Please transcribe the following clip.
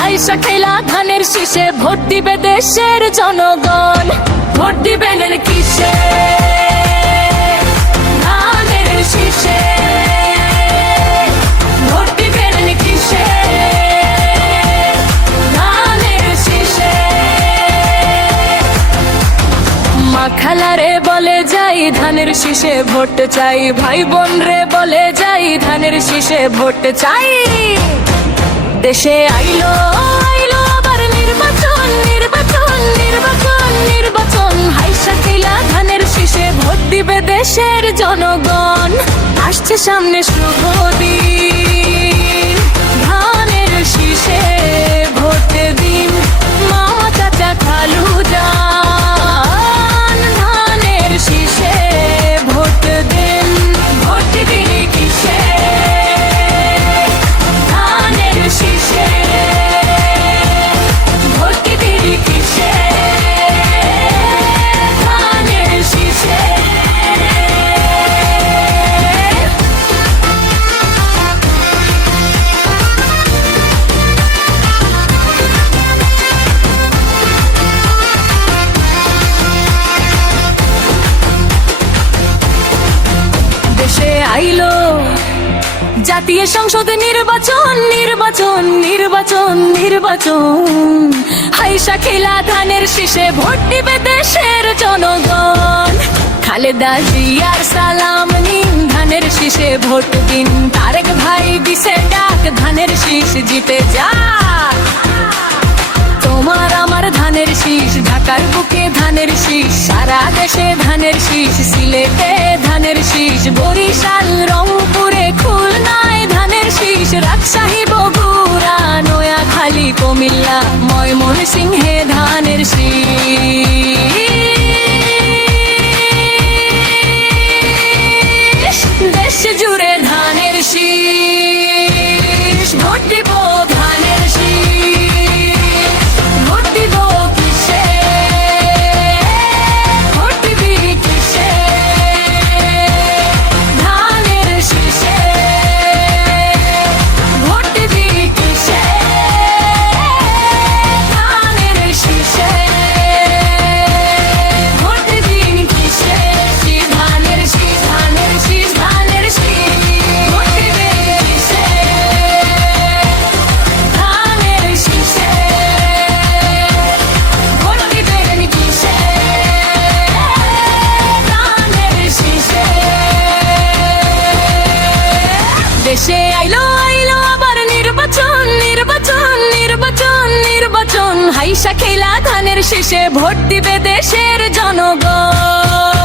হাইসা খেলা ধানের শীষে ভোট দিবে দেশের জনগণ। ভোট দিবেন কিসে? ধানের শীষে। ভোট দিবেন কিসে? ধানের শীষে। মা খালারে বলে যাই ধানের শীষে ভোট চাই, ভাই বোন রে বলে যাই ধানের শীষে ভোট চাই। দেশে আইলো আইলো আবার নির্বাচন, নির্বাচন, নির্বাচন, নির্বাচন। হাইসা খেলা ধানের শীষে ভোট দিবে দেশের জনগণ। আসছে সামনে শুভ দিন, ধানের শীষে ভোট দিন। মামা চাচা খালু যান, ধানের শীষে ভোট দিন। ভোট দিন কিসে? আইলো জাতীয় সংসদে নির্বাচন, নির্বাচন, নির্বাচন, নির্বাচন। হাইসা খেলা ধানের শীষে ভোট দিবে দেশের জনগণ। খালেদা জিয়ার সালাম নিন, ধানের শীষে ভোট দিন। তারেক ভাই দিছে ডাক, ধানের শীষ জিতে যাক। তোমার আমার ধানের শীষ, ঢাকার বুকে ধানের শীষ, সারা দেশে ধানের শীষ। সিলেটে ধানের শীষ, বরিশাল রংপুরে খুলনায় ধানের শীষ। রাজশাহী বগুড়া নোয়াখালী কুমিল্লা ময়মনসিংহে ধানের শীষ। দেশ জুড়ে ধানের শীষ। ভোট দিব ধানের শীষ। ভোট দিব কিসে? ভোট দিবি কিসে? ধানের শীষে। ভোট দিবি কিসে? ধানের শীষে। ভোট দিবি কিসে? ধানের শীষ, ধানের শীষ, ধানের শীষ। ভোট দিবি কিসে? ধানের শীষে। ভোট দিবেন কিসে? ধানের শীষে। দেশে আইলো আইলো আবার নির্বাচন, নির্বাচন, নির্বাচন, নির্বাচন। হাইসা খেলা ধানের শীষে ভোট দিবে দেশের জনগণ।